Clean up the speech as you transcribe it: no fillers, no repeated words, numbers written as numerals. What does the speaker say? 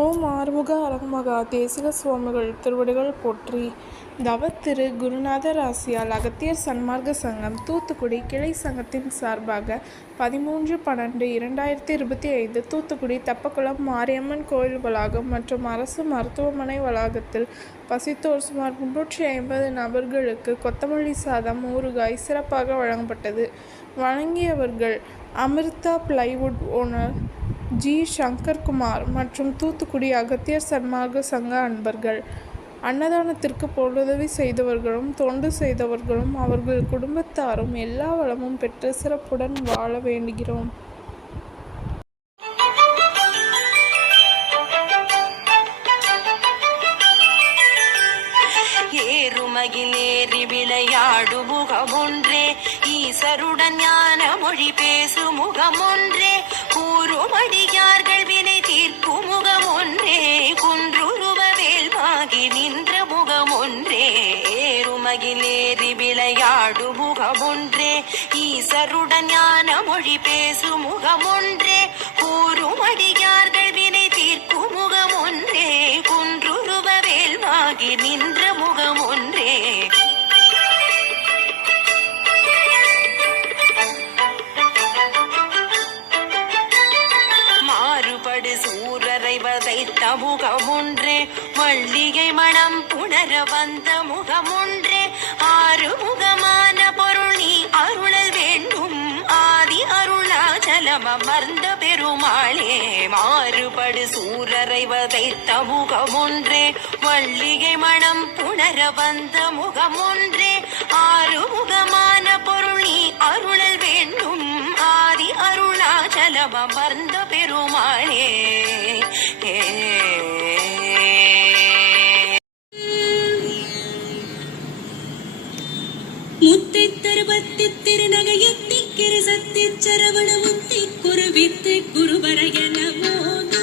ஓம் ஆறுமுக அரங்கமகா தேசிக சுவாமிகள் திருவடிகள் போற்றி. தவத்திரு குருநாதர் ஆசியால் அகத்தியர் சன்மார்க்க சங்கம் தூத்துக்குடி கிளை சங்கத்தின் சார்பாக 13/12/2025 தூத்துக்குடி தெப்பக்குளம் மாரியம்மன் கோயில் வளாகம் மற்றும் அரசு மருத்துவமனை வளாகத்தில் பசித்தோர் சுமார் 350 நபர்களுக்கு கொத்தமல்லி சாதம் ஊறுகாய் சிறப்பாக வழங்கப்பட்டது. வழங்கியவர்கள் Amrita plywood owner G. Shankar Kumar மற்றும் தூத்துக்குடி அகத்தியர் சன்மார்க்க சங்க அன்பர்கள். அன்னதானத்திற்கு பொருளுதவி செய்தவர்களும் தொண்டு செய்தவர்களும் அவர்கள் குடும்பத்தாரும் எல்லா வளமும் பெற்று சிறப்புடன் வாழ வேண்டுகிறோம். ஏறுமகிலேறி விளையாடு முகமொன்றே, ஈசருடன் ஞான மொழி பேசு முகமொன்றே, கூறுமடியார்கள் வினை தீர்க்கும் முகமொன்றே, குன்றுருவ வேல்வாகி நின்ற முகமொன்றே. ஏறுமகிலேறி விளையாடு முகமொன்றே, ஈசருடன் ஞான மொழி பேசு முகமொன்றே, கூறுமடியார்கள் வினை தீர்க்கும் முகமொன்றே, குன்றுருவ வேல்வாகி நின்ற முகமொன்றே. மாறுபடு சூரரை வதைத்த முகமொன்றே, மல்லிகை மணம் புணர வந்த முகமொன்றே, ஆறுமுகமான பொருள் நீ அருளல் வேண்டும், ஆதி அருணாச்சலம் அமர்ந்த பெருமாளே. மாறுபடு சூரரை வதைத்த முகமொன்றே, மல்லிகை மணம் புணர வந்த முகமொன்றே, ஆறுமுகமான பொருள் நீ அருளல் வேண்டும், ஆதி அருணாச்சலம் அமர்ந்த பெருமாளே. முத்தை தருபத்தி திருநகையத்தி கிரிசத்தி சரவண முத்தி குருவித்து குருவரையன மோது